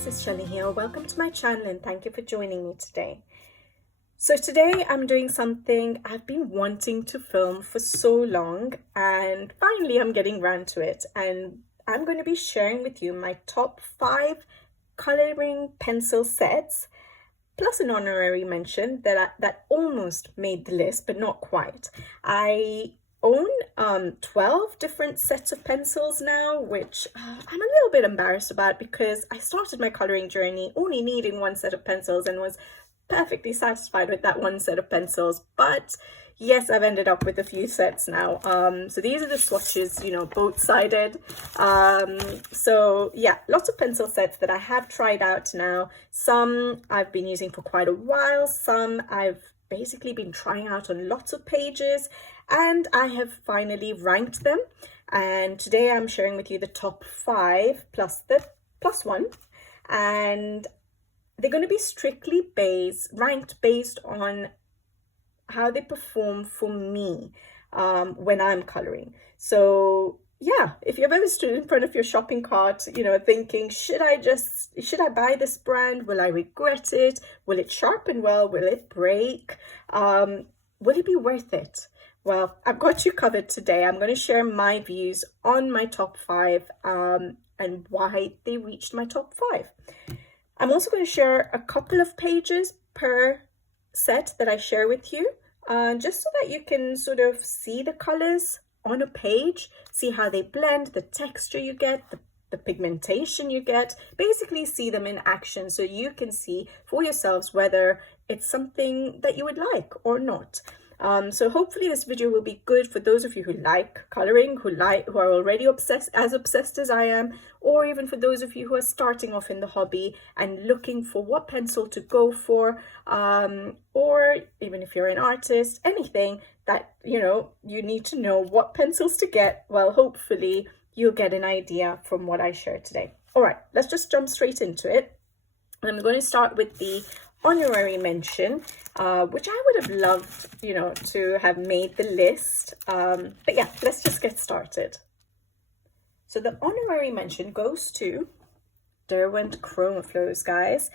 guys, it's Shelly here. Welcome to my channel and thank you for joining me today. So today I'm doing something I've been wanting to film for so long, and finally I'm getting around to it, and I'm going to be sharing with you my top 5 coloring pencil sets plus an honorary mention that almost made the list but not quite. I own 12 different sets of pencils now, which I'm a little bit embarrassed about because I started my coloring journey only needing one set of pencils and was perfectly satisfied with that one set of pencils. But yes, I've ended up with a few sets now. So these are the swatches, you know, both sided. So yeah, lots of pencil sets that I have tried out now. Some I've been using for quite a while, some I've basically been trying out on lots of pages, and I have finally ranked them. And today I'm sharing with you the top 5 plus the plus one, and they're going to be strictly ranked based on how they perform for me when I'm coloring. So yeah, if you've ever stood in front of your shopping cart, you know, thinking, should I buy this brand? Will I regret it? Will it sharpen well? Will it break? Will it be worth it? Well, I've got you covered today. I'm going to share my views on my top 5 and why they reached my top 5. I'm also going to share a couple of pages per set that I share with you, just so that you can sort of see the colors on a page, see how they blend, the texture you get, the pigmentation you get, basically see them in action so you can see for yourselves whether it's something that you would like or not. So hopefully this video will be good for those of you who like coloring, who are already obsessed as I am, or even for those of you who are starting off in the hobby and looking for what pencil to go for, or even if you're an artist, anything that, you know, you need to know what pencils to get. Well, hopefully you'll get an idea from what I share today. All right, let's just jump straight into it. I'm going to start with the honorary mention, which I would have loved, you know, to have made the list. But yeah, let's just get started. So the honorary mention goes to Derwent Chroma Flows, guys.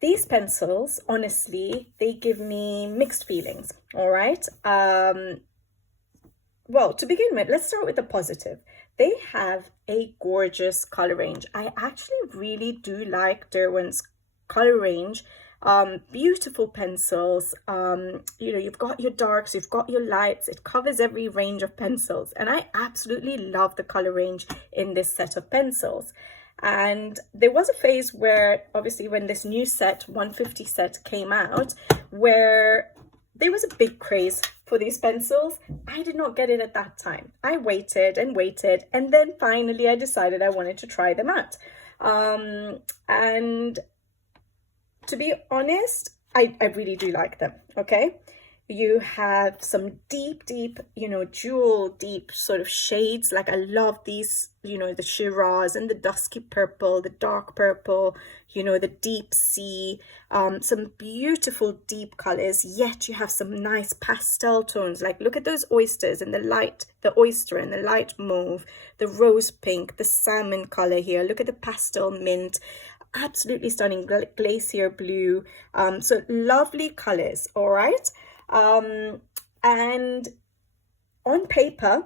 These pencils, honestly, they give me mixed feelings, all right? Well, to begin with, let's start with the positive. They have a gorgeous color range. I actually really do like Derwent's color range. Beautiful pencils. You know, you've got your darks, you've got your lights. It covers every range of pencils, and I absolutely love the color range in this set of pencils. And there was a phase where, obviously, when this new set 150 set came out, where there was a big craze for these pencils. I did not get it at that time. I waited and waited, and then finally I decided I wanted to try them out. And to be honest, I really do like them, okay? You have some deep, you know, jewel deep sort of shades. Like I love these, you know, the Shiraz and the dusky purple, the dark purple, you know, the deep sea, some beautiful deep colors, yet you have some nice pastel tones. Like look at those oysters and the oyster and the light mauve, the rose pink, the salmon color here. Look at the pastel mint. Absolutely stunning glacier blue. So lovely colors, all right? And on paper,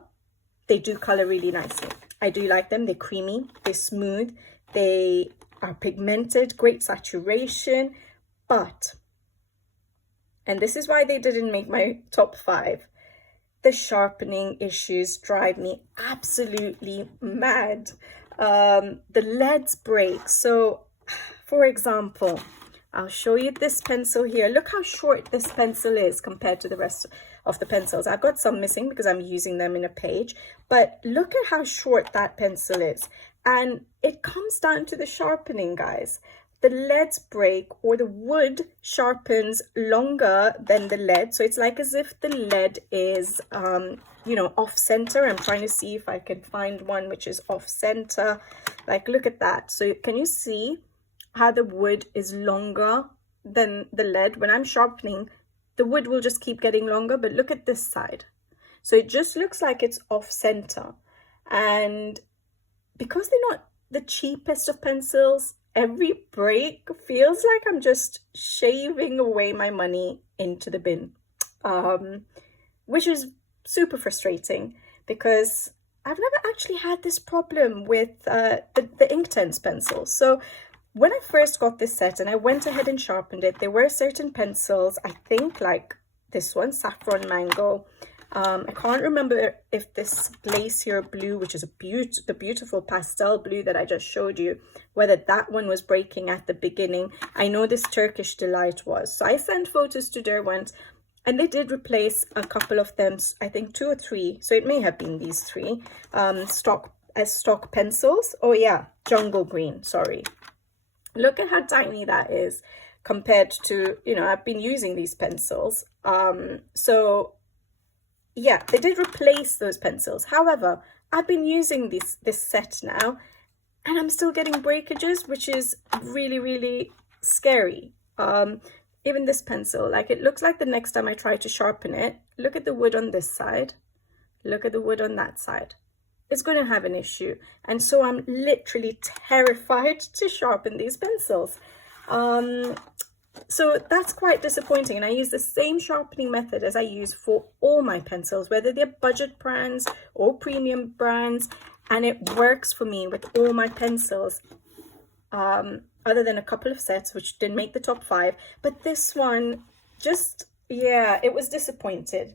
they do color really nicely. I do like them. They're creamy, they're smooth, they are pigmented, great saturation, but, and this is why they didn't make my top 5, the sharpening issues drive me absolutely mad. The leads break. So for example, I'll show you this pencil here. Look how short this pencil is compared to the rest of the pencils. I've got some missing because I'm using them in a page, but look at how short that pencil is. And it comes down to the sharpening, guys. The leads break, or the wood sharpens longer than the lead. So it's like as if the lead is, you know, off center. I'm trying to see if I can find one which is off center. Like, look at that. So can you see how the wood is longer than the lead? When I'm sharpening, the wood will just keep getting longer, but look at this side. So it just looks like it's off center. And because they're not the cheapest of pencils, every break feels like I'm just shaving away my money into the bin, which is super frustrating because I've never actually had this problem with the Inktense pencils. So when I first got this set and I went ahead and sharpened it, there were certain pencils, I think like this one, Saffron Mango. I can't remember if this Glacier Blue, which is the beautiful pastel blue that I just showed you, whether that one was breaking at the beginning. I know this Turkish Delight was. So I sent photos to Derwent and they did replace a couple of them, I think 2 or 3. So it may have been these 3 stock pencils. Oh yeah, Jungle Green, sorry. Look at how tiny that is compared to, you know, I've been using these pencils. So yeah, they did replace those pencils. However, I've been using this set now and I'm still getting breakages, which is really, really scary. Even this pencil, like it looks like the next time I try to sharpen it, look at the wood on this side, look at the wood on that side. It's going to have an issue. And so I'm literally terrified to sharpen these pencils. So that's quite disappointing. And I use the same sharpening method as I use for all my pencils, whether they're budget brands or premium brands. And it works for me with all my pencils, other than a couple of sets which didn't make the top 5. But this one just, yeah, it was disappointing.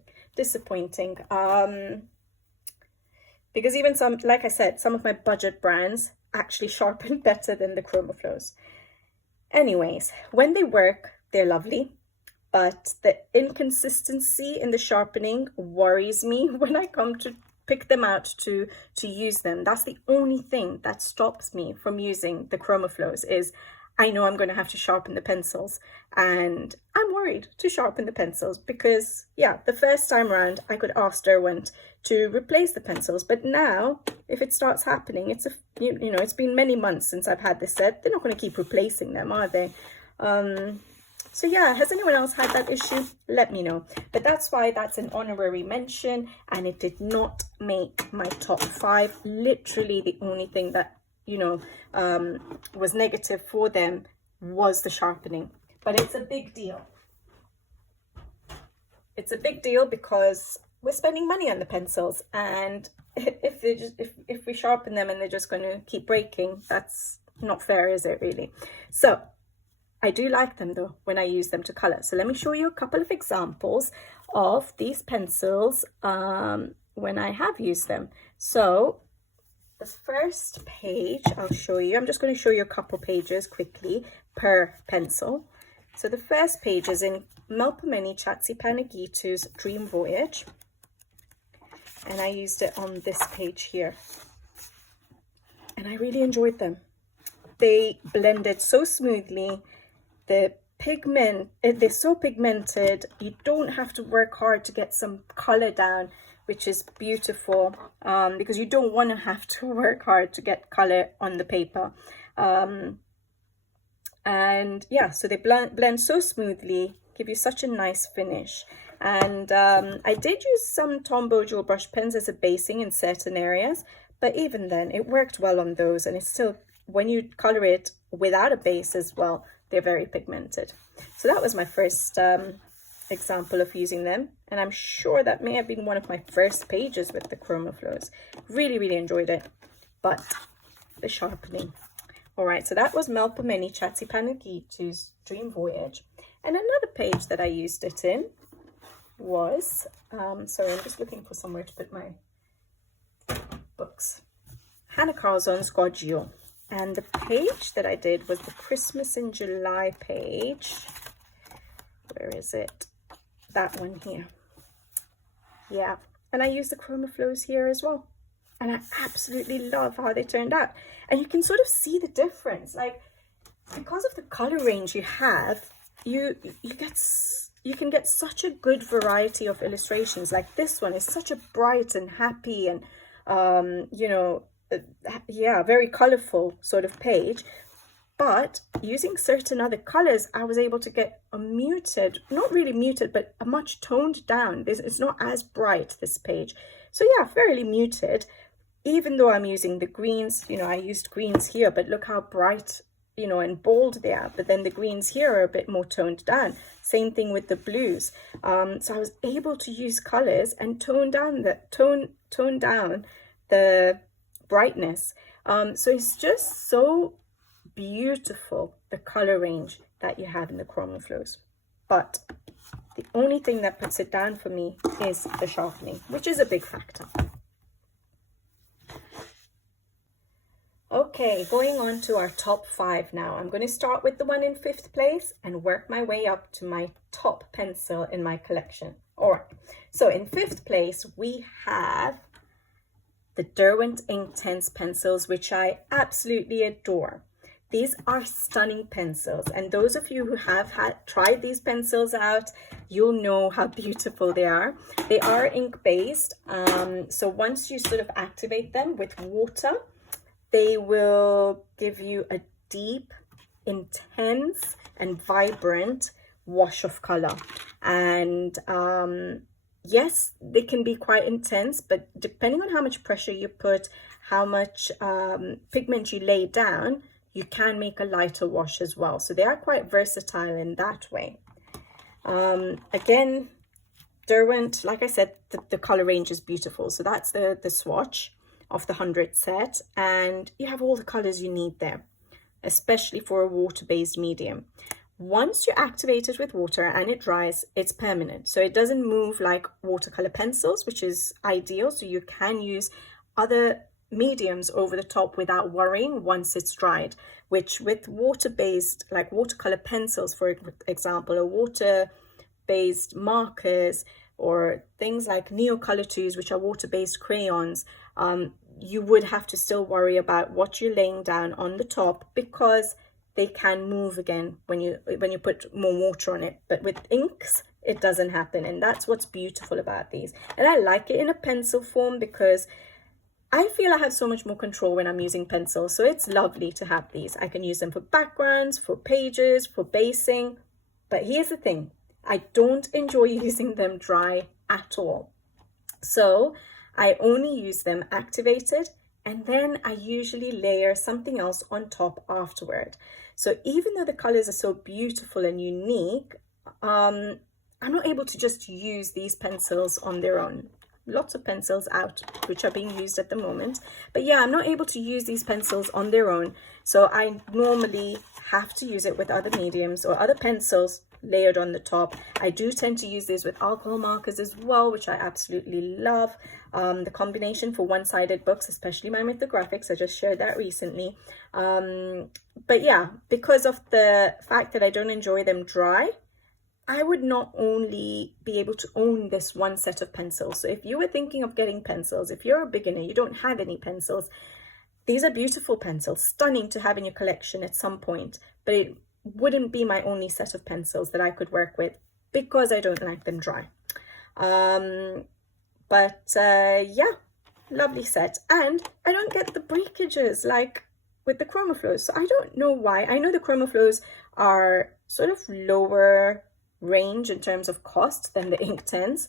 Because even some, like I said, some of my budget brands actually sharpen better than the ChromaFlows. Anyways, when they work, they're lovely, but the inconsistency in the sharpening worries me when I come to pick them out to use them. That's the only thing that stops me from using the ChromaFlows, is I know I'm going to have to sharpen the pencils, and I'm worried to sharpen the pencils because, yeah, the first time around I could ask Derwent to replace the pencils, but now if it starts happening, it's you know, it's been many months since I've had this set. They're not going to keep replacing them, are they? So yeah, has anyone else had that issue? Let me know. But that's why that's an honorary mention, and it did not make my top 5. Literally the only thing that, you know, was negative for them was the sharpening. But it's a big deal. It's a big deal because we're spending money on the pencils, and if we sharpen them and they're just going to keep breaking, that's not fair, is it really? So I do like them though when I use them to color. So let me show you a couple of examples of these pencils when I have used them. So the first page I'll show you, I'm just going to show you a couple pages quickly per pencil. So the first page is in Melpomene Chatsipanagitu's Dream Voyage, and I used it on this page here, and I really enjoyed them. They blended so smoothly. The pigment, they're so pigmented, you don't have to work hard to get some color down, which is beautiful, because you don't want to have to work hard to get color on the paper. And yeah, so they blend so smoothly, give you such a nice finish. And I did use some Tombow Jewel brush pens as a basing in certain areas, but even then it worked well on those, and it's still, when you color it without a base as well, they're very pigmented. So that was my first example of using them, and I'm sure that may have been one of my first pages with the ChromaFlows. Really, really enjoyed it, but the sharpening. All right, so that was Melpomene Chatsipanagitu's Dream Voyage. And another page that I used it in was, sorry, I'm just looking for somewhere to put my books. Hannah Carlzon's Goggio. And the page that I did was the Christmas in July page. Where is it? That one here. Yeah, and I used the ChromaFlows here as well. And I absolutely love how they turned out. And you can sort of see the difference. Like, because of the color range you have, you can get such a good variety of illustrations. Like this one is such a bright and happy and, you know, yeah, very colorful sort of page. But using certain other colors, I was able to get a muted, not really muted, but a much toned down. It's not as bright, this page. So yeah, fairly muted. Even though I'm using the greens, you know, I used greens here, but look how bright, you know, and bold they are, but then the greens here are a bit more toned down. Same thing with the blues. So I was able to use colors and tone down the brightness. So it's just so beautiful, the color range that you have in the ChromaFlows. But the only thing that puts it down for me is the sharpening, which is a big factor. Okay, going on to our top 5 now. I'm going to start with the one in 5th place and work my way up to my top pencil in my collection. All right, so in 5th place, we have the Derwent Inktense pencils, which I absolutely adore. These are stunning pencils, and those of you who have tried these pencils out, you'll know how beautiful they are. They are ink-based, so once you sort of activate them with water, they will give you a deep, intense, and vibrant wash of color. And yes, they can be quite intense, but depending on how much pressure you put, how much pigment you lay down, you can make a lighter wash as well. So they are quite versatile in that way. Again, Derwent, like I said, the color range is beautiful. So that's the swatch of the 100 set, and you have all the colors you need there, especially for a water-based medium. Once you activate it with water and it dries, it's permanent. So it doesn't move like watercolor pencils, which is ideal. So you can use other mediums over the top without worrying once it's dried, which with water-based, like watercolor pencils, for example, or water-based markers, or things like Neocolor 2s, which are water-based crayons, you would have to still worry about what you're laying down on the top, because they can move again when you put more water on it. But with inks, it doesn't happen, and that's what's beautiful about these. And I like it in a pencil form because I feel I have so much more control when I'm using pencils. So it's lovely to have these. I can use them for backgrounds, for pages, for basing. But here's the thing, I don't enjoy using them dry at all. So I only use them activated, and then I usually layer something else on top afterward. So even though the colors are so beautiful and unique, I'm not able to just use these pencils on their own. Lots of pencils out which are being used at the moment, but yeah, I'm not able to use these pencils on their own. So I normally have to use it with other mediums or other pencils layered on the top. I do tend to use these with alcohol markers as well, which I absolutely love. The combination for one-sided books, especially my mythographics, I just shared that recently. But yeah, because of the fact that I don't enjoy them dry, I would not only be able to own this one set of pencils. So if you were thinking of getting pencils, if you're a beginner, you don't have any pencils, these are beautiful pencils, stunning to have in your collection at some point, but it wouldn't be my only set of pencils that I could work with because I don't like them dry. Yeah, lovely set. And I don't get the breakages like with the ChromaFlows. So I don't know why. I know the ChromaFlows are sort of lower range in terms of cost than the Inktense,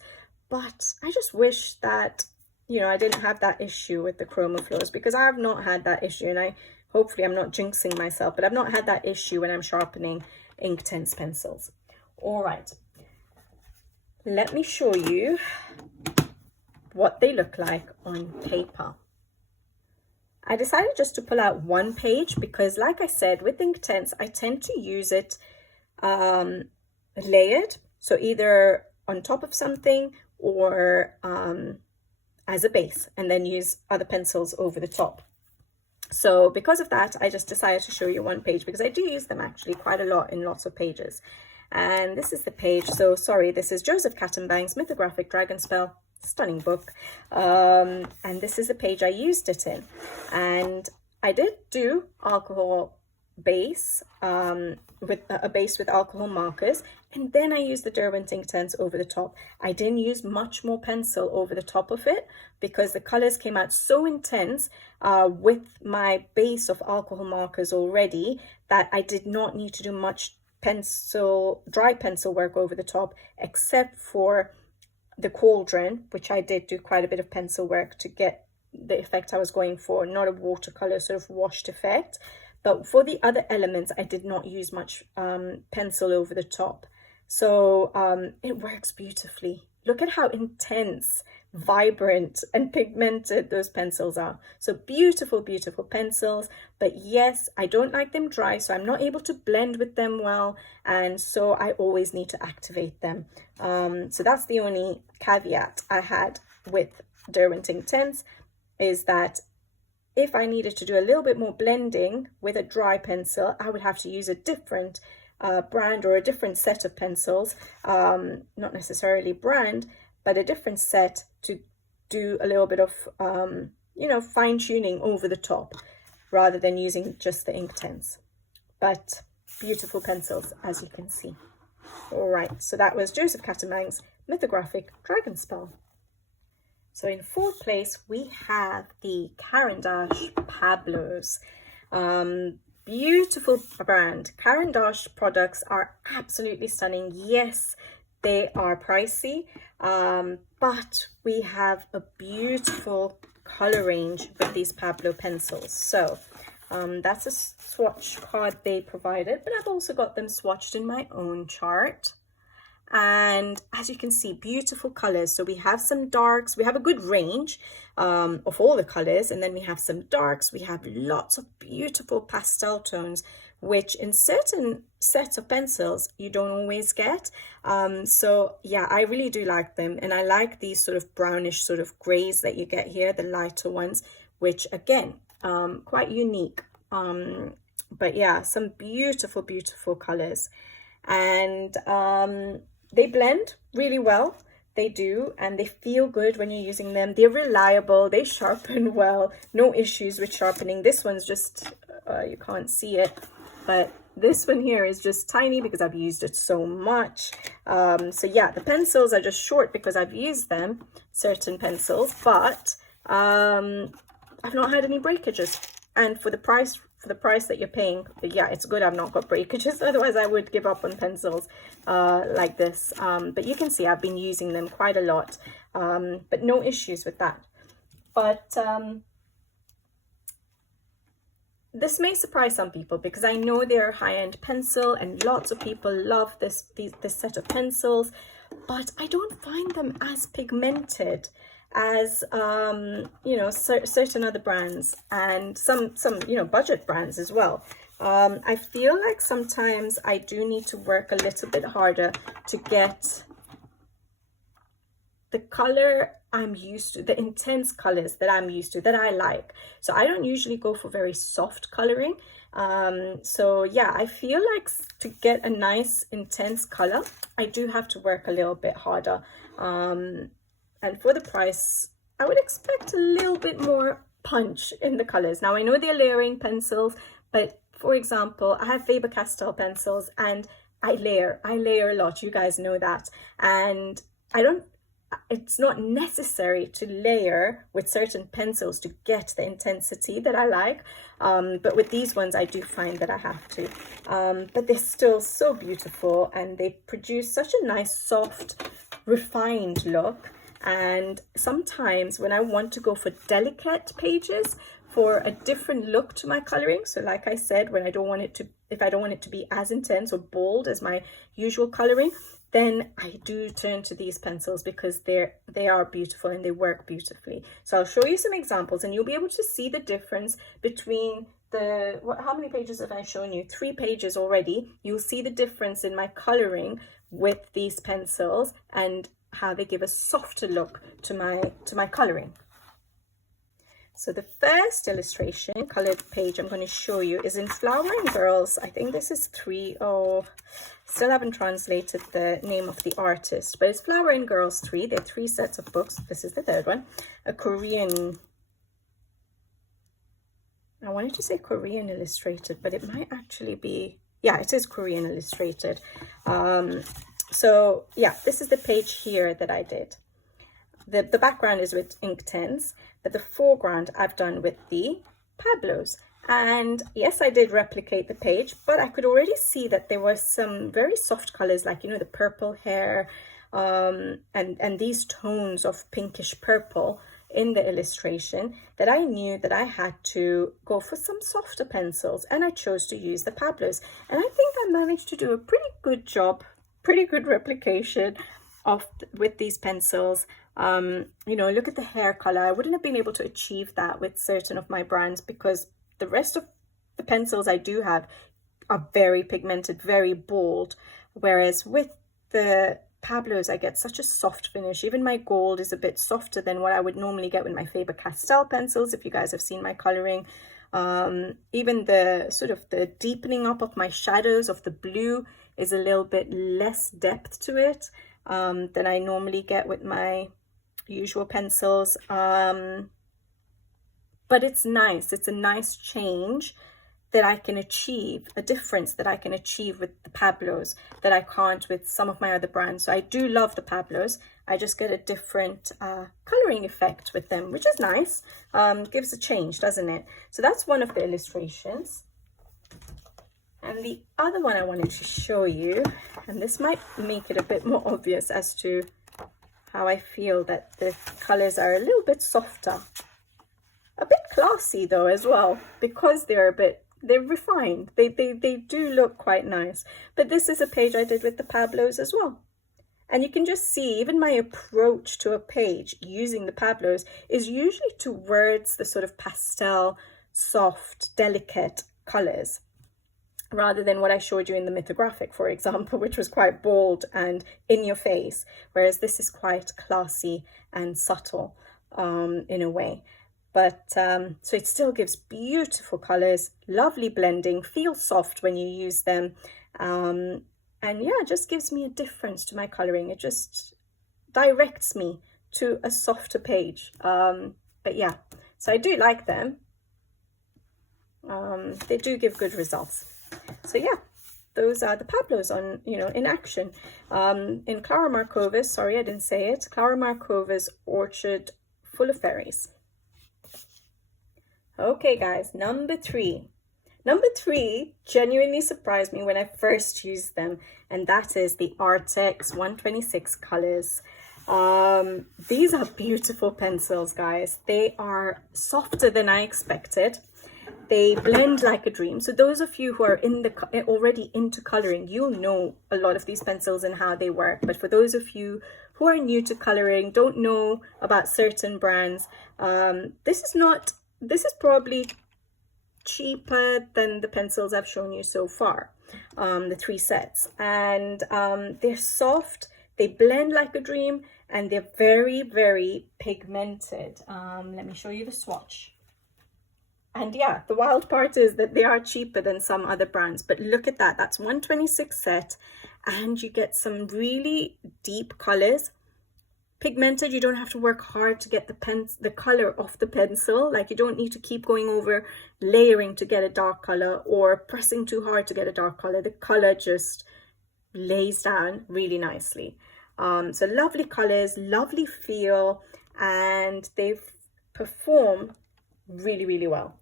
but I just wish that, you know, I didn't have that issue with the ChromaFlows, because I have not had that issue, and hopefully I'm not jinxing myself, but I've not had that issue when I'm sharpening Inktense pencils. All right, let me show you what they look like on paper. I decided just to pull out one page because, like I said, with Inktense, I tend to use it layered, so either on top of something or as a base, and then use other pencils over the top. So because of that, I just decided to show you one page, because I do use them actually quite a lot in lots of pages. And this is the page. So sorry, this is Joseph Cattenbang's Mythographic Dragonspell, stunning book, and this is the page I used it in. And I did do alcohol base with a base with alcohol markers, and then I used the Derwent Inktense over the top. I didn't use much more pencil over the top of it because the colors came out so intense with my base of alcohol markers already that I did not need to do much dry pencil work over the top, except for the cauldron, which I did do quite a bit of pencil work to get the effect I was going for, not a watercolor sort of washed effect. But for the other elements, I did not use much pencil over the top. So it works beautifully. Look at how intense, vibrant and pigmented those pencils are. So beautiful, beautiful pencils. But yes, I don't like them dry, so I'm not able to blend with them well. And so I always need to activate them. So that's the only caveat I had with Derwent Intense, is that if I needed to do a little bit more blending with a dry pencil, I would have to use a different brand or a different set of pencils, not necessarily brand, but a different set to do a little bit of, you know, fine tuning over the top rather than using just the Inktense. But beautiful pencils, as you can see. All right, so that was Joseph Catamang's Mythographic Dragon Spell. So in fourth place, we have the Caran d'Ache Pablos. Beautiful brand. Caran d'Ache products are absolutely stunning. Yes, they are pricey, but we have a beautiful color range with these Pablo pencils. So that's a swatch card they provided, but I've also got them swatched in my own chart. And as you can see, beautiful colors. So we have some darks, we have a good range of all the colors, and then we have some darks, we have lots of beautiful pastel tones, which in certain sets of pencils you don't always get. So yeah, I really do like them, and I like these sort of brownish sort of grays that you get here, the lighter ones, which again, quite unique. But yeah, some beautiful, beautiful colors. And they blend really well, they do, and they feel good when you're using them. They're reliable, they sharpen well, no issues with sharpening. This one's just, you can't see it, but this one here is just tiny because I've used it so much. So yeah, the pencils are just short because I've used them, certain pencils, but I've not had any breakages. And for the price that you're paying, yeah, it's good I've not got breakages, otherwise I would give up on pencils like this. But you can see I've been using them quite a lot, but no issues with that. But this may surprise some people because I know they're a high-end pencil and lots of people love this set of pencils, but I don't find them as pigmented as you know, certain other brands and some you know, budget brands as well. I feel like sometimes I do need to work a little bit harder to get the color I'm used to, the intense colors that I'm used to, that I like. So I don't usually go for very soft coloring. So yeah, I feel like to get a nice intense color, I do have to work a little bit harder. And for the price, I would expect a little bit more punch in the colors. Now, I know they're layering pencils, but for example, I have Faber-Castell pencils and I layer a lot. You guys know that. And it's not necessary to layer with certain pencils to get the intensity that I like. But with these ones, I do find that I have to. But they're still so beautiful and they produce such a nice, soft, refined look. And sometimes when I want to go for delicate pages, for a different look to my coloring, so like I said, when I don't want it to, if I don't want it to be as intense or bold as my usual coloring, then I do turn to these pencils because they are beautiful and they work beautifully. So I'll show you some examples and you'll be able to see the difference between how many pages have I shown you? 3 pages already. You'll see the difference in my coloring with these pencils and how they give a softer look to my coloring. So the first illustration, colored page I'm going to show you is in Flowering Girls. I think this is 3. Oh, still haven't translated the name of the artist, but it's Flowering Girls 3. There are 3 sets of books. This is the 3rd one. A Korean, I wanted to say Korean illustrated, but it might actually be, yeah, it is Korean illustrated. So yeah, this is the page here that I did. The background is with Inktense, but the foreground I've done with the Pablos. And yes, I did replicate the page, but I could already see that there were some very soft colors, like, you know, the purple hair, and these tones of pinkish purple in the illustration that I knew that I had to go for some softer pencils, and I chose to use the Pablos. And I think I managed to do a pretty good job, pretty good replication of with these pencils. You know, look at the hair color. I wouldn't have been able to achieve that with certain of my brands because the rest of the pencils I do have are very pigmented, very bold, whereas with the Pablos I get such a soft finish. Even my gold is a bit softer than what I would normally get with my Faber-Castell pencils, if you guys have seen my coloring. Even the sort of the deepening up of my shadows of the blue is a little bit less depth to it than I normally get with my usual pencils. But it's nice. It's a nice change that I can achieve, a difference that I can achieve with the Pablos that I can't with some of my other brands. So I do love the Pablos. I just get a different coloring effect with them, which is nice. Gives a change, doesn't it? So that's one of the illustrations. And the other one I wanted to show you, and this might make it a bit more obvious as to how I feel that the colors are a little bit softer. A bit classy though as well, because they're refined. They do look quite nice. But this is a page I did with the Pablos as well. And you can just see even my approach to a page using the Pablos is usually towards the sort of pastel, soft, delicate colors, rather than what I showed you in the mythographic, for example, which was quite bold and in your face, whereas this is quite classy and subtle in a way. But so it still gives beautiful colors, lovely blending, feels soft when you use them. And yeah, it just gives me a difference to my coloring. It just directs me to a softer page. But yeah, so I do like them. They do give good results. So yeah, those are the Pablos on, you know, in action. In Clara Markova's, sorry, I didn't say it, Clara Markova's Orchard Full of Fairies. Okay guys, number three. Number three genuinely surprised me when I first used them, and that is the Artex 126 colors. These are beautiful pencils, guys. They are softer than I expected. They blend like a dream. So those of you who are already into coloring, you'll know a lot of these pencils and how they work. But for those of you who are new to coloring, don't know about certain brands, this is probably cheaper than the pencils I've shown you so far, the 3 sets. And they're soft, they blend like a dream, and they're very, very pigmented. Let me show you the swatch. And yeah, the wild part is that they are cheaper than some other brands, but look at that. That's 126 set, and you get some really deep colors. Pigmented, you don't have to work hard to get the color off the pencil. Like, you don't need to keep going over layering to get a dark color or pressing too hard to get a dark color. The color just lays down really nicely. So lovely colors, lovely feel, and they perform really, really well.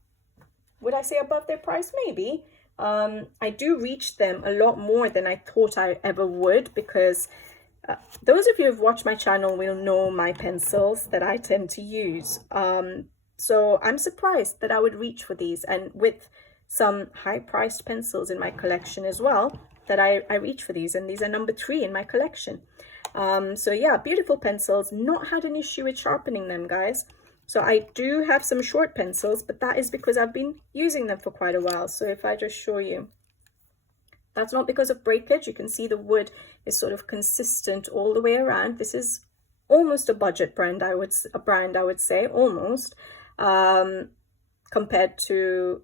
Would I say above their price? Maybe. I do reach them a lot more than I thought I ever would, because those of you who've watched my channel will know my pencils that I tend to use. So I'm surprised that I would reach for these, and with some high-priced pencils in my collection as well, that I reach for these, and these are number 3 in my collection. So yeah, beautiful pencils. Not had an issue with sharpening them, guys. So I do have some short pencils, but that is because I've been using them for quite a while. So if I just show you, that's not because of breakage. You can see the wood is sort of consistent all the way around. This is almost a budget brand, I would say, almost, compared to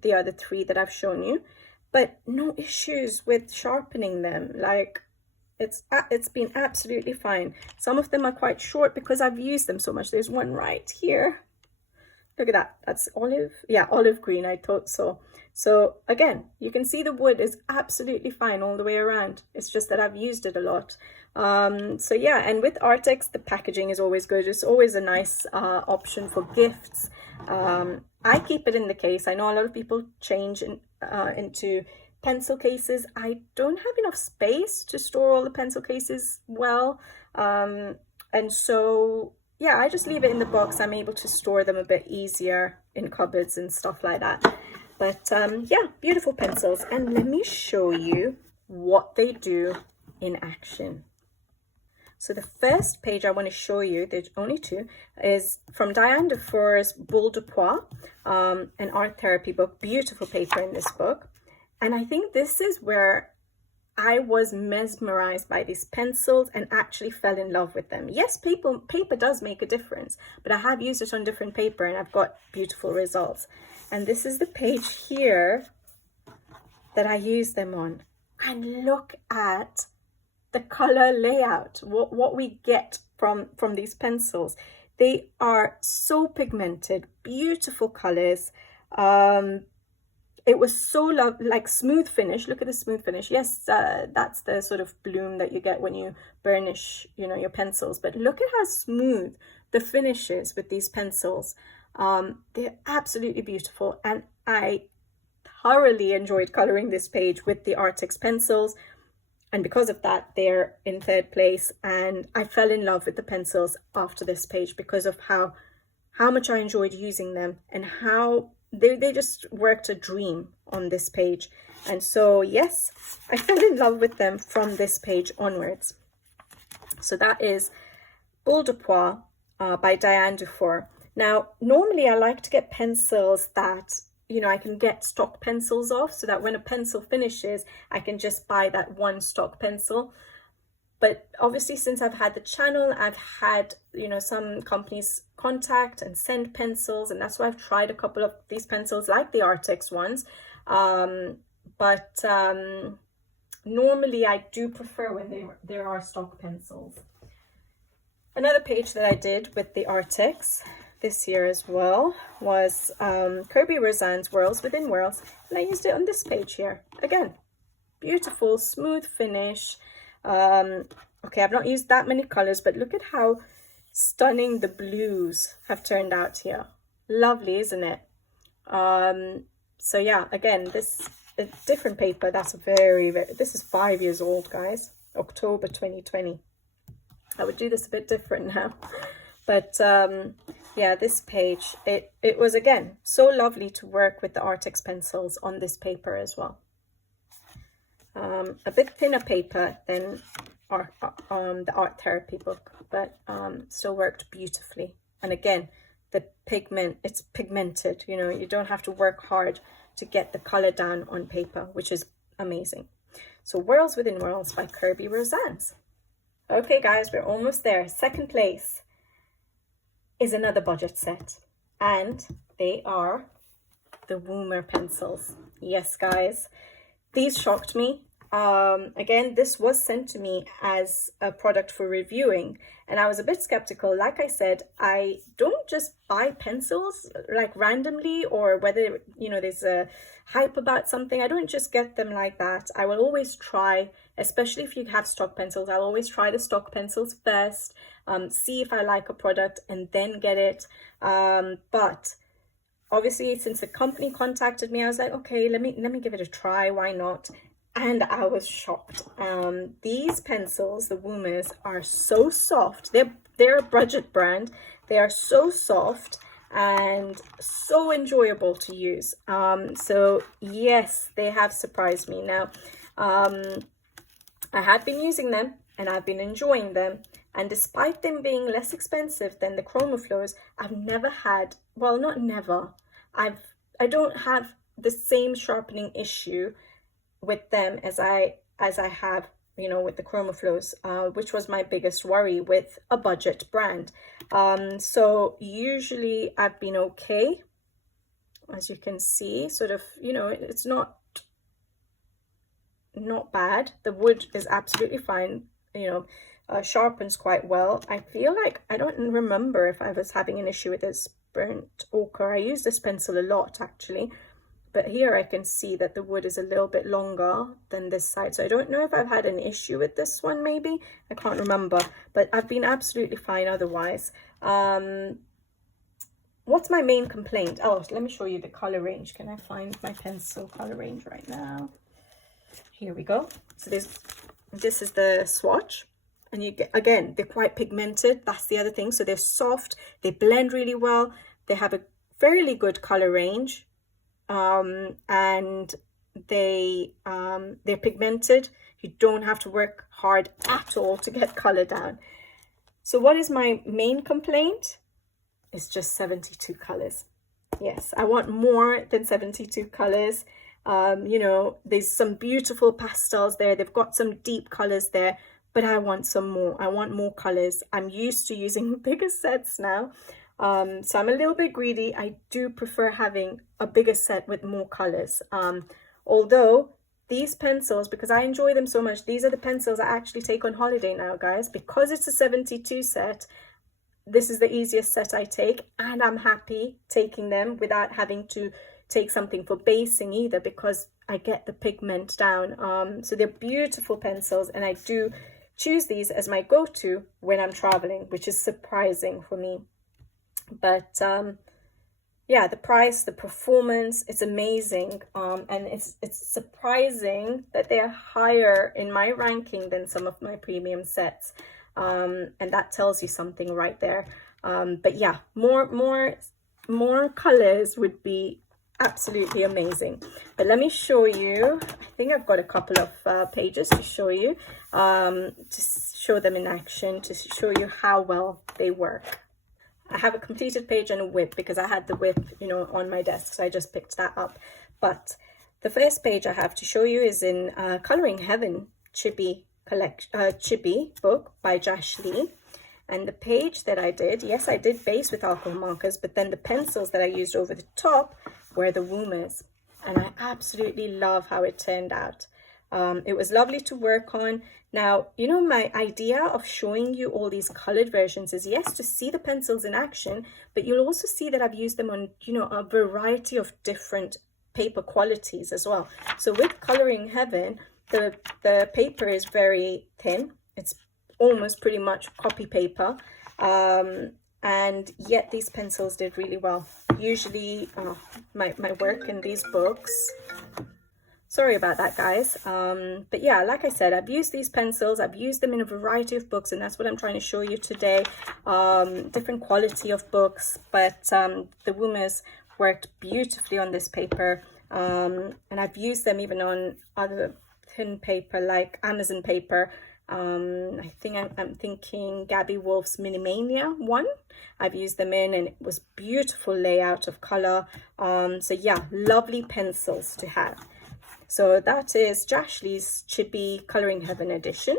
the other 3 that I've shown you. But no issues with sharpening them. Like, it's been absolutely fine. Some of them are quite short because I've used them so much. There's one right here. Look at that. That's olive. Yeah, olive green. I thought so. So again, you can see the wood is absolutely fine all the way around. It's just that I've used it a lot. So yeah, and with Artex, the packaging is always good. It's always a nice option for gifts. I keep it in the case. I know a lot of people change into pencil cases. I don't have enough space to store all the pencil cases well, and so yeah, I just leave it in the box. I'm able to store them a bit easier in cupboards and stuff like that. But yeah, beautiful pencils. And let me show you what they do in action. So the first page I want to show you, there's only two, is from Diane Dufour's Boule de Pois, an art therapy book. Beautiful paper in this book. And I think this is where I was mesmerized by these pencils and actually fell in love with them. Yes, paper does make a difference, but I have used it on different paper and I've got beautiful results. And this is the page here that I use them on. And look at the color layout, what we get from these pencils. They are so pigmented, beautiful colors. It was so like smooth finish. Look at the smooth finish. Yes, that's the sort of bloom that you get when you burnish, you know, your pencils. But look at how smooth the finish is with these pencils. They're absolutely beautiful. And I thoroughly enjoyed coloring this page with the Artix pencils. And because of that, they're in third place. And I fell in love with the pencils after this page because of how much I enjoyed using them and how they just worked a dream on this page. And so, yes, I fell in love with them from this page onwards. So that is Boule de Pois by Diane Dufour. Now, normally I like to get pencils that, you know, I can get stock pencils off so that when a pencil finishes, I can just buy that one stock pencil. But obviously, since I've had the channel, I've had, you know, some companies contact and send pencils, and that's why I've tried a couple of these pencils like the Artix ones. But normally I do prefer when there are stock pencils. Another page that I did with the Artix this year as well was Kirby Rosan's Whirls Within Whirls, and I used it on this page here. Again, beautiful, smooth finish. Okay, I've not used that many colors, but look at how stunning the blues have turned out here. Lovely, isn't it? So yeah, again, this a different paper. That's this is 5 years old, guys. October 2020. I would do this a bit different now. But yeah, this page, it was, again, so lovely to work with the Artix pencils on this paper as well. A bit thinner paper than the art therapy book, but still worked beautifully. And again, the pigment, it's pigmented, you know, you don't have to work hard to get the color down on paper, which is amazing. So Whirls Within Whirls by Kirby Rosan's. Okay guys, we're almost there. Second place is another budget set, and they are the Woomer pencils. Yes guys, these shocked me. Again, this was sent to me as a product for reviewing, and I was a bit skeptical. Like I said, I don't just buy pencils like randomly, or whether, you know, there's a hype about something. I don't just get them like that. I will always try, especially if you have stock pencils, I'll always try the stock pencils first, see if I like a product and then get it. But obviously, since the company contacted me, I was like, okay, let me give it a try. Why not? And I was shocked. These pencils, the Woomers, are so soft. They're a budget brand. They are so soft and so enjoyable to use. So yes, they have surprised me. Now, I had been using them and I've been enjoying them. And despite them being less expensive than the ChromaFlows, I've never had, well, not never, I don't have the same sharpening issue with them as I have, you know, with the ChromaFlows, which was my biggest worry with a budget brand. So usually I've been okay, as you can see, sort of, you know, it's not bad. The wood is absolutely fine, you know, sharpens quite well. I feel like, I don't remember if I was having an issue with this burnt ochre. I use this pencil a lot actually, but here I can see that the wood is a little bit longer than this side. So I don't know if I've had an issue with this one, maybe. I can't remember, but I've been absolutely fine otherwise. What's my main complaint? Oh, let me show you the color range. Can I find my pencil color range right now? Here we go. So this is the swatch. and you get, again, they're quite pigmented. That's the other thing. So they're soft, they blend really well, they have a fairly good color range, and they're pigmented. You don't have to work hard at all to get color down. So what is my main complaint? It's just 72 colors. Yes, I want more than 72 colors. You know, there's some beautiful pastels there. They've got some deep colors there, but I want some more. I want more colors. I'm used to using bigger sets now. So I'm a little bit greedy. I do prefer having a bigger set with more colors. Although these pencils, because I enjoy them so much, these are the pencils I actually take on holiday now, guys. Because it's a 72 set, this is the easiest set I take, and I'm happy taking them without having to take something for basing either, because I get the pigment down. So they're beautiful pencils, and I do choose these as my go-to when I'm traveling, which is surprising for me. But yeah, the price, the performance, it's amazing. And it's surprising that they're higher in my ranking than some of my premium sets. And that tells you something right there. But yeah, more colors would be absolutely amazing. But let me show you. I think I've got a couple of pages to show you, to show them in action, to show you how well they work. I have a completed page and a whip because I had the whip, you know, on my desk, so I just picked that up. But the first page I have to show you is in Coloring Heaven Chibi book by Josh Lee. And the page that I did, yes, I did base with alcohol markers, but then the pencils that I used over the top were the Woomers. And I absolutely love how it turned out. It was lovely to work on. Now, you know, my idea of showing you all these colored versions is, yes, to see the pencils in action, but you'll also see that I've used them on, you know, a variety of different paper qualities as well. So with Coloring Heaven, the paper is very thin. It's almost pretty much copy paper. And yet these pencils did really well. Usually my work in these books, sorry about that, guys. But yeah, like I said, I've used these pencils. I've used them in a variety of books, and that's what I'm trying to show you today. Different quality of books, but the Woomers worked beautifully on this paper. And I've used them even on other thin paper like Amazon paper. I think I'm thinking Gabby Wolf's Minimania one. I've used them in, and it was beautiful layout of color. So yeah, lovely pencils to have. So that is Josh Lee's Chibi Coloring Heaven edition.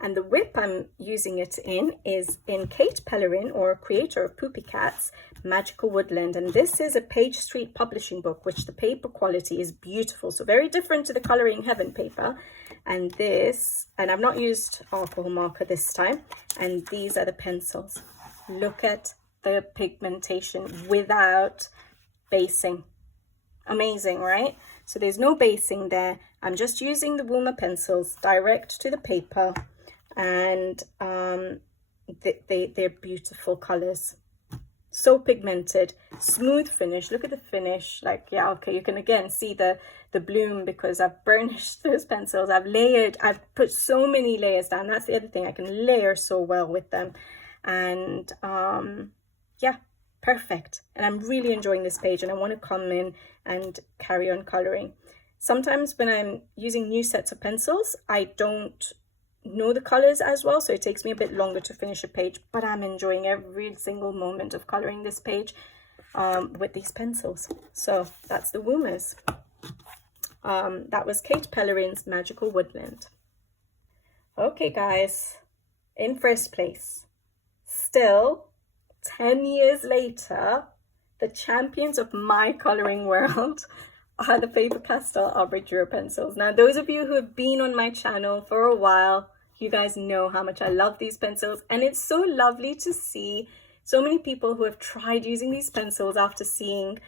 And the whip I'm using it in is in Kate Pellerin, or creator of Poopy Cat's Magical Woodland. And this is a Page Street publishing book, which the paper quality is beautiful. So very different to the Coloring Heaven paper. And I've not used alcohol marker this time. And these are the pencils. Look at the pigmentation without basing. Amazing, right? So there's no basing there. I'm just using the Woomer pencils direct to the paper, and they're beautiful colors. So pigmented, smooth finish. Look at the finish. Like, yeah, okay, you can again see the bloom because I've burnished those pencils. I've put so many layers down. That's the other thing. I can layer so well with them. And yeah, perfect. And I'm really enjoying this page, and I want to come in and carry on coloring. Sometimes when I'm using new sets of pencils, I don't know the colors as well, so it takes me a bit longer to finish a page, but I'm enjoying every single moment of coloring this page with these pencils. So that's the Woomers. That was Kate Pellerin's Magical Woodland. Okay, guys, in first place, still 10 years later, the champions of my coloring world are the Faber-Castell Arbor Duo pencils. Now, those of you who have been on my channel for a while, you guys know how much I love these pencils, and it's so lovely to see so many people who have tried using these pencils after seeing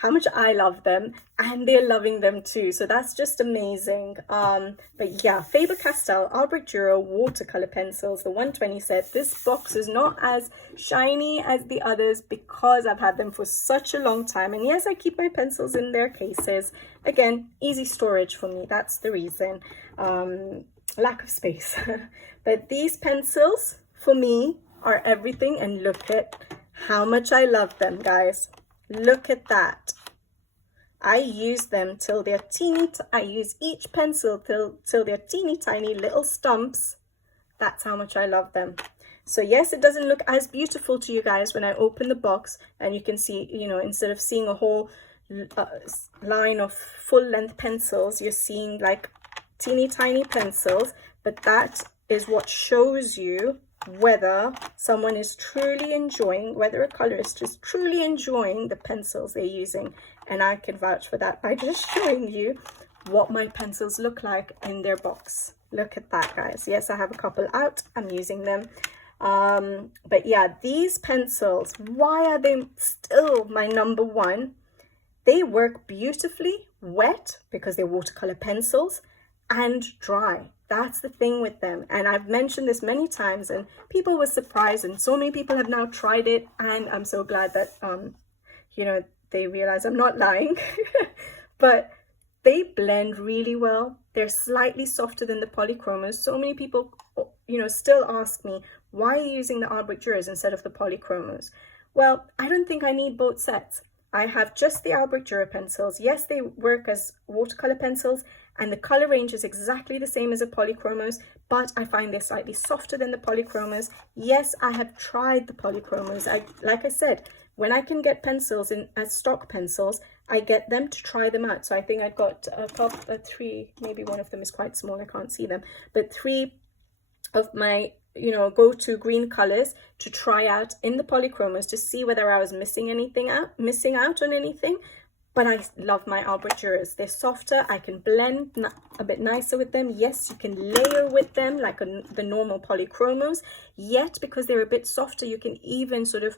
how much I love them, and they're loving them too. So that's just amazing. But yeah, Faber-Castell Arbor Duo watercolor pencils, the 120 set. This box is not as shiny as the others because I've had them for such a long time. And yes, I keep my pencils in their cases. Again, easy storage for me. That's the reason. lack of space. But these pencils for me are everything, and look at how much I love them, guys. Look at that. I use them till they're teeny, I use each pencil till they're teeny tiny little stumps. That's how much I love them. So yes, it doesn't look as beautiful to you guys when I open the box and you can see, you know, instead of seeing a whole line of full-length pencils, you're seeing like teeny tiny pencils. But that is what shows you whether someone is truly enjoying, whether a colorist is truly enjoying the pencils they're using. And I can vouch for that by just showing you what my pencils look like in their box. Look at that, guys. Yes, I have a couple out. I'm using them. But yeah, these pencils, why are they still my number one? They work beautifully wet because they're watercolor pencils, and dry. That's the thing with them. And I've mentioned this many times and people were surprised, and so many people have now tried it, and I'm so glad that you know, they realize I'm not lying. But they blend really well. They're slightly softer than the polychromos. So many people, you know, still ask me, why are you using the Albrecht Dürers instead of the polychromos? Well, I don't think I need both sets. I have just the Albrecht Dürer pencils. Yes, they work as watercolor pencils, and the color range is exactly the same as the polychromos, but I find they're slightly softer than the polychromos. Yes, I have tried the polychromos. Like I said, when I can get pencils in as stock pencils, I get them to try them out. So I think I got a couple, three, maybe one of them is quite small, I can't see them, but 3 of my, you know, go-to green colors to try out in the polychromos to see whether I was missing out on anything. But I love my Albrecht Dürers. They're softer. I can blend a bit nicer with them. Yes, you can layer with them like the normal polychromos. Yet, because they're a bit softer, you can even sort of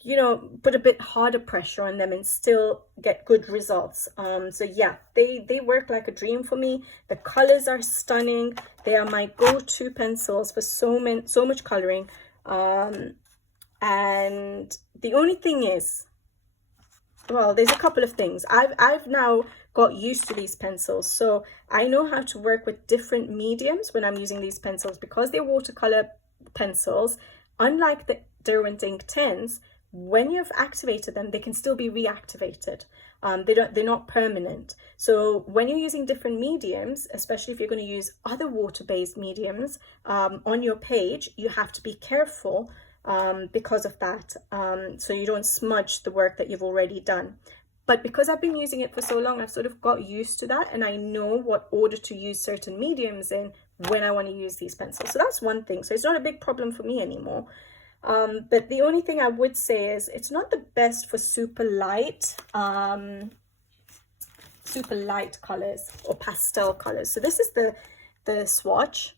you know, put a bit harder pressure on them and still get good results. So yeah, they work like a dream for me. The colors are stunning. They are my go-to pencils for so much coloring. And the only thing is, well, there's a couple of things. I've now got used to these pencils, so I know how to work with different mediums when I'm using these pencils because they're watercolor pencils. Unlike the Derwent Ink 10s, when you've activated them, they can still be reactivated. They're not permanent. So when you're using different mediums, especially if you're going to use other water-based mediums on your page, you have to be careful because of that, so you don't smudge the work that you've already done. But because I've been using it for so long, I've sort of got used to that, and I know what order to use certain mediums in when I want to use these pencils. So that's one thing. So it's not a big problem for me anymore. But the only thing I would say is it's not the best for super light colors or pastel colors. So this is the swatch.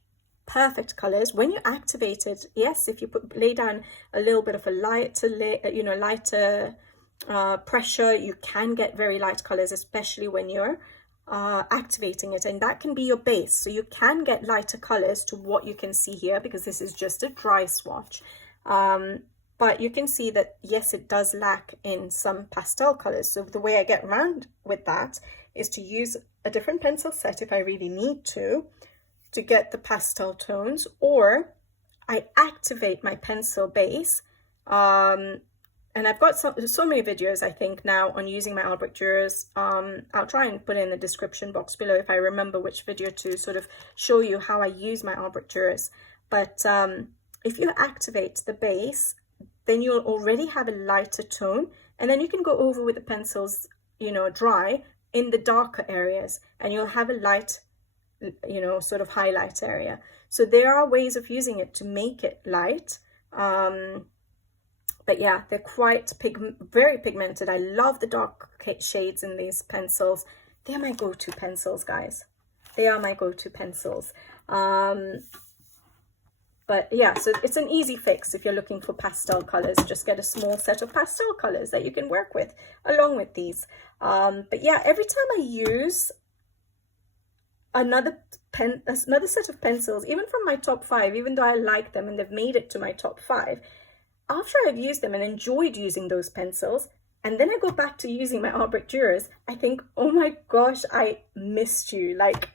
Perfect colors. When you activate it, yes, if you lay down a little bit of a lighter pressure, you can get very light colors, especially when you're activating it, and that can be your base. So you can get lighter colors to what you can see here, because this is just a dry swatch. But you can see that, yes, it does lack in some pastel colors. So the way I get around with that is to use a different pencil set if I really need to get the pastel tones, or I activate my pencil base. And I've got so many videos, I think, now on using my Albrecht Dürers. I'll try and put it in the description box below if I remember which video to sort of show you how I use my Albrecht Dürers. But if you activate the base, then you'll already have a lighter tone, and then you can go over with the pencils, you know, dry in the darker areas, and you'll have a light, you know, sort of highlight area. So there are ways of using it to make it light. But yeah, they're quite very pigmented. I love the dark shades in these pencils. They're my go-to pencils, guys. They are my go-to pencils. But yeah, so it's an easy fix if you're looking for pastel colors. Just get a small set of pastel colors that you can work with along with these. But yeah, every time I use another set of pencils, even from my top 5, even though I like them and they've made it to my top 5, after I've used them and enjoyed using those pencils, and then I go back to using my Albrecht Dürers, I think, oh my gosh, I missed you. Like,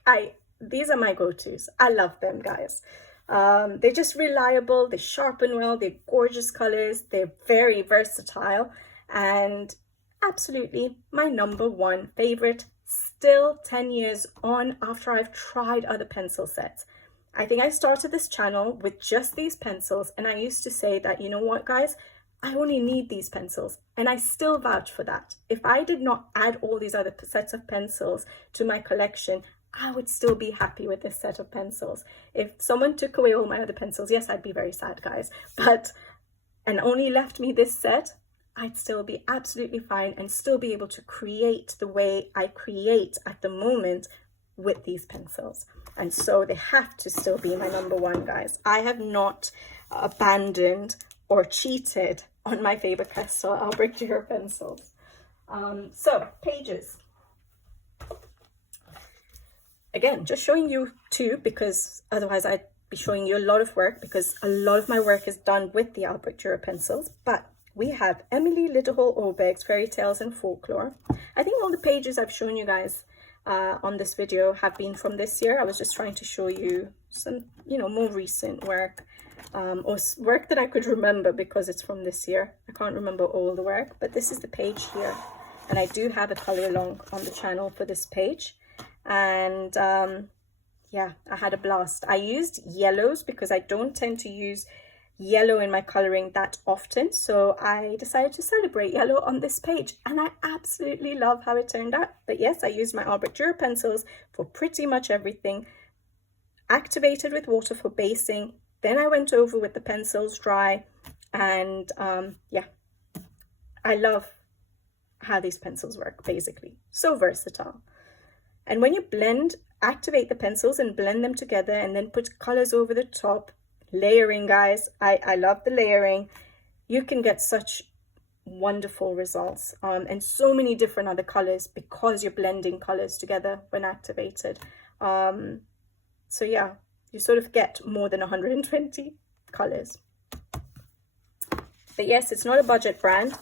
these are my go-tos. I love them, guys. They're just reliable, they sharpen well, they're gorgeous colors, they're very versatile, and absolutely my number one favorite, still 10 years on after I've tried other pencil sets. I think I started this channel with just these pencils, and I used to say that, you know what, guys, I only need these pencils, and I still vouch for that. If I did not add all these other sets of pencils to my collection, I would still be happy with this set of pencils. If someone took away all my other pencils, yes, I'd be very sad, guys, and only left me this set, I'd still be absolutely fine and still be able to create the way I create at the moment with these pencils. And so they have to still be my number one, guys. I have not abandoned or cheated on my Faber-Castell Albrecht Dürer pencils. So pages. Again, just showing you two, because otherwise I'd be showing you a lot of work, because a lot of my work is done with the Albrecht Dürer pencils. But we have Emily Liddehall-Oberg's Fairy Tales and Folklore. I think all the pages I've shown you guys on this video have been from this year. I was just trying to show you some, more recent work, or work that I could remember, because it's from this year. I can't remember all the work, but this is the page here. And I do have a color along on the channel for this page. And yeah, I had a blast. I used yellows because I don't tend to use yellow in my coloring that often, so I decided to celebrate yellow on this page, and I absolutely love how it turned out. But yes, I used my Albrecht Dürer pencils for pretty much everything. Activated with water for basing, then I went over with the pencils dry, and yeah, I love how these pencils work, basically. So versatile. And when you activate the pencils and blend them together and then put colors over the top, layering, guys, I love the layering. You can get such wonderful results, and so many different other colors, because you're blending colors together when activated. So yeah, you sort of get more than 120 colors. But yes, it's not a budget brand,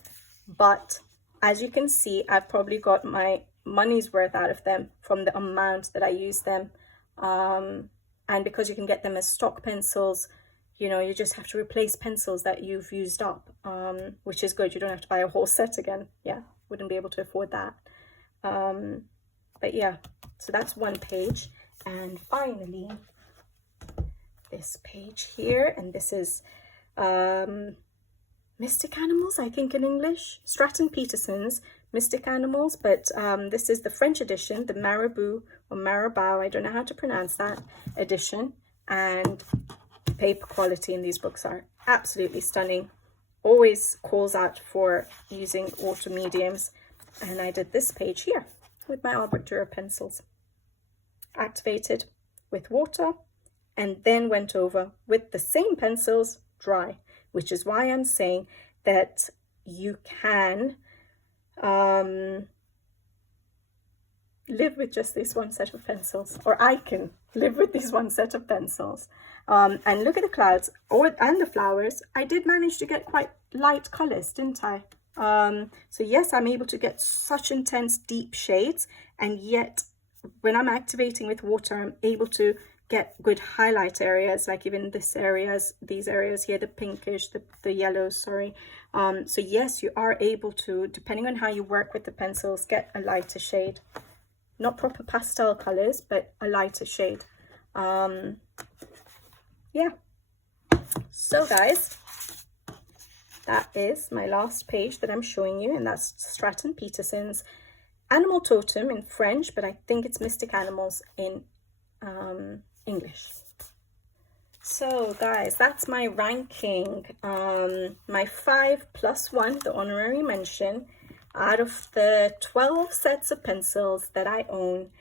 but as you can see, I've probably got my money's worth out of them from the amount that I use them. And because you can get them as stock pencils, you just have to replace pencils that you've used up, which is good. You don't have to buy a whole set again. Yeah, wouldn't be able to afford that. But yeah, so that's one page. And finally, this page here, and this is Mystic Animals, I think in English, Stratton Peterson's Mystic Animals, but this is the French edition, the Marabout or Marabout, I don't know how to pronounce that edition, and the paper quality in these books are absolutely stunning. Always calls out for using water mediums, and I did this page here with my Albrecht Dürer pencils, activated with water, and then went over with the same pencils dry, which is why I'm saying that you can live with just this one set of pencils, or I can live with this one set of pencils. And look at the clouds and the flowers. I did manage to get quite light colors, didn't I? So yes, I'm able to get such intense deep shades, and yet when I'm activating with water, I'm able to get good highlight areas, like even these areas here, the pinkish, the yellows, sorry. So yes, you are able to, depending on how you work with the pencils, get a lighter shade. Not proper pastel colors, but a lighter shade. Yeah. So guys, that is my last page that I'm showing you, and that's Stratton Peterson's Animal Totem in French, but I think it's Mystic Animals in English. So guys, that's my ranking, my 5+1, the honorary mention, out of the 12 sets of pencils that I own.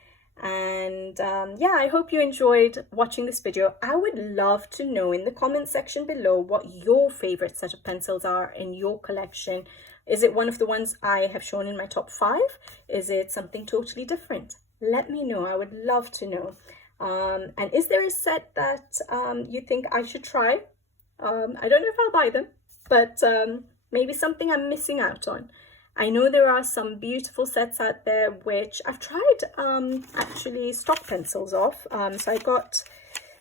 And yeah, I hope you enjoyed watching this video. I would love to know in the comment section below what your favorite set of pencils are in your collection. Is it one of the ones I have shown in my top 5? Is it something totally different? Let me know. I would love to know. And is there a set that you think I should try? I don't know if I'll buy them, but maybe something I'm missing out on. I know there are some beautiful sets out there, which I've tried actually stock pencils off. So I got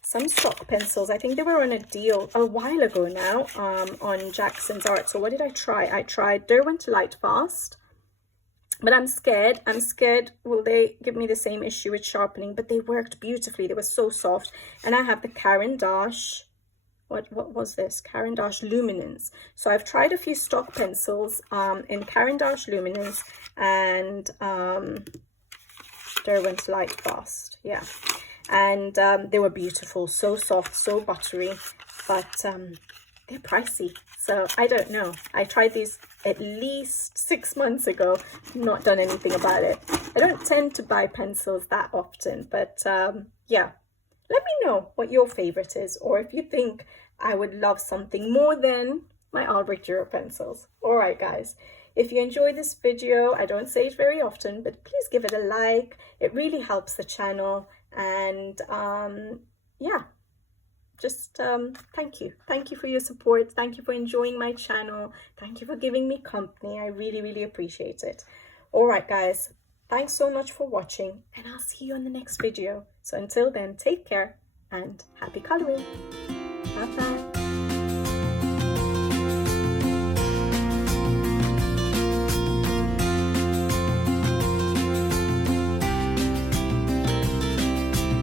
some stock pencils. I think they were on a deal a while ago now on Jackson's Art. So what did I try? I tried Derwent Light Fast, but I'm scared. Will they give me the same issue with sharpening? But they worked beautifully. They were so soft. And I have the Caran d'Ache. What was this? Caran d'Ache Luminance. So I've tried a few stock pencils in Caran d'Ache Luminance and Derwent Light Fast. Yeah. And they were beautiful, so soft, so buttery, but they're pricey. So I don't know. I tried these at least 6 months ago, not done anything about it. I don't tend to buy pencils that often, but yeah. Let me know what your favorite is, or if you think I would love something more than my Albrecht Dürer pencils. All right, guys. If you enjoyed this video, I don't say it very often, but please give it a like. It really helps the channel. And yeah, just thank you. Thank you for your support. Thank you for enjoying my channel. Thank you for giving me company. I really, really appreciate it. All right, guys. Thanks so much for watching, and I'll see you on the next video. So until then, take care and happy coloring. Bye-bye.